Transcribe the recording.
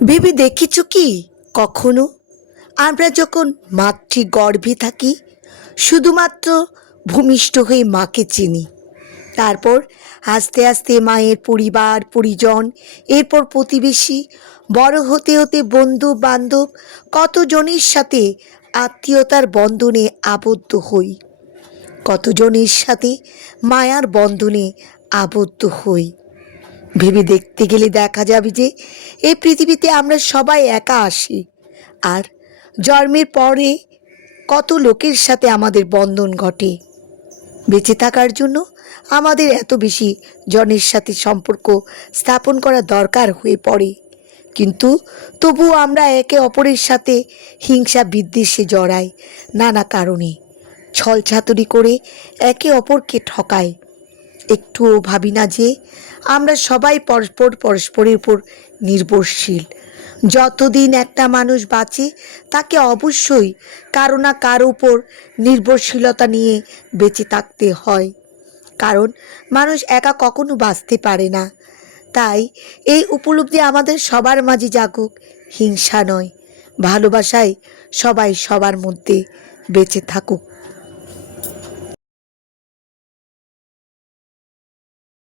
ভেবে দেখেছ কি কখনো আমরা যখন মাতৃগর্ভে থাকি শুধুমাত্র ভূমিষ্ঠ হয়ে মাকে চিনি, তারপর আস্তে আস্তে মায়ের পরিবার পরিজন, এরপর প্রতিবেশী, বড় হতে হতে বন্ধু বান্ধব, কতজনের সাথে আত্মীয়তার বন্ধনে আবদ্ধ হই, কতজনের সাথে মায়ার বন্ধনে আবদ্ধ হই। ভেবে দেখতে গেলে দেখা যাবে যে এই পৃথিবীতে আমরা সবাই একা আসি, আর জন্মের পরে কত লোকের সাথে আমাদের বন্ধন ঘটে। বেঁচে থাকার জন্য আমাদের এত বেশি জনের সাথে সম্পর্ক স্থাপন করা দরকার হয়ে পড়ে, কিন্তু তবুও আমরা একে অপরের সাথে হিংসা বিদ্বেষে জড়াই, নানা কারণে ছলচাতুরি করে একে অপরকে ঠকাই। একটুও ভাবি না যে আমরা সবাই পরস্পরের উপর নির্ভরশীল। যতদিন একটা মানুষ বাঁচে তাকে অবশ্যই কারো না কারো উপর নির্ভরশীলতা নিয়ে বেঁচে থাকতে হয়, কারণ মানুষ একা কখনো বাঁচতে পারে না। তাই এই উপলব্ধি আমাদের সবার মাঝে জাগুক, হিংসা নয়, ভালোবাসায় সবাই সবার মধ্যে বেঁচে থাকুক।